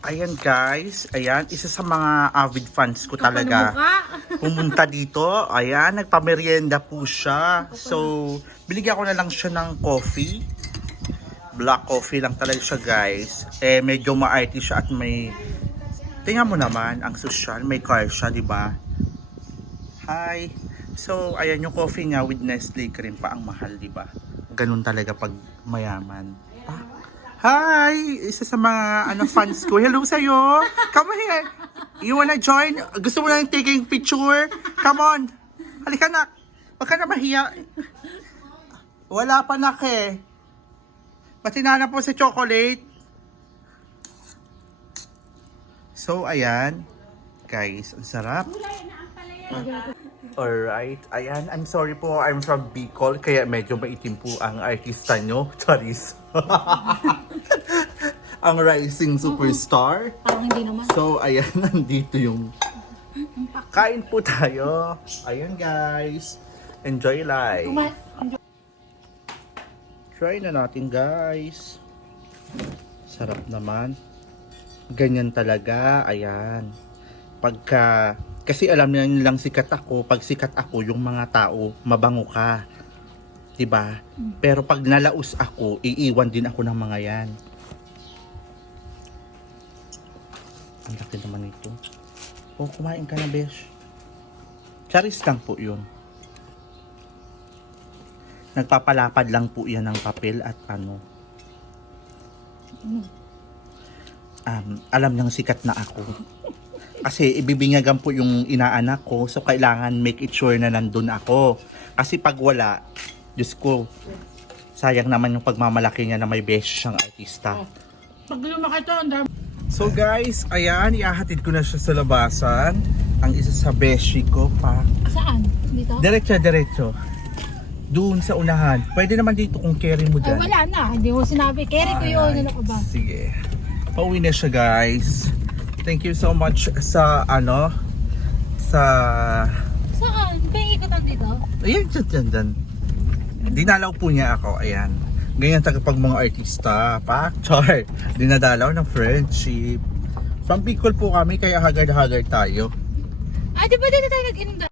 Ayan guys, ayan, isa sa mga avid fans ko talaga. Pumunta dito, ayan, nagpamerienda po siya. So, binigyan ko na lang siya ng coffee. Black coffee lang talaga siya guys. Eh, medyo ma-arty siya at may, tingnan mo naman, ang social, may car siya, di ba? Hi! So, ayan yung coffee niya with Nestle cream pa, ang mahal, di ba? Ganun talaga pag mayaman. Hi! Isa sa mga fans ko. Hello sa'yo! Come here! You wanna join? Gusto mo lang taking picture? Come on! Halika na! Huwag ka na mahiya. Wala pa nak eh. Ba't hinanap po si chocolate? So, ayan. Guys, ang sarap. Alright. Ayan, I'm sorry po. I'm from Bicol. Kaya medyo maitim po ang artista nyo. Charis. Ang rising superstar. Parang hindi naman. So, ayan. Nandito yung kain po tayo. Ayan, guys. Enjoy life. Try na natin, guys. Sarap naman. Ganyan talaga. Ayan. Pagka, kasi alam nilang sikat ako. Pag sikat ako, yung mga tao, mabango ka. Diba? Pero pag nalaos ako, iiwan din ako ng mga yan. Ang laki naman ito. Oh, kumain ka na, besh. Charis lang po yun. Nagpapalapad lang po yan ng papel at alam niyang sikat na ako. Kasi ibibinyagan po yung inaanak ko, so kailangan make it sure na nandun ako. Kasi pag wala, Diyos ko, sayang naman yung pagmamalaki niya na may besh siyang artista. Pag lumaki to, So guys, ayan, ihahatid ko na siya sa labasan. Ang isa sa beshi ko pa. saan? Dito? Diretso. Doon sa unahan. Pwede naman dito kung carry mo Ay, dyan. wala na. Hindi mo sinabi. Carry ko yun. Ano ka ba? Sige. Pauwi na siya guys. Thank you so much sa sa... Saan? Kaya ikutan dito? Ayan, dyan. Dinalaw po niya ako, ayan. Ganyan taga pag mga artista, char. Dinadalaw ng friendship. From Bicol po kami, kaya haggard tayo. Ah, di ba dito tayo nag-inom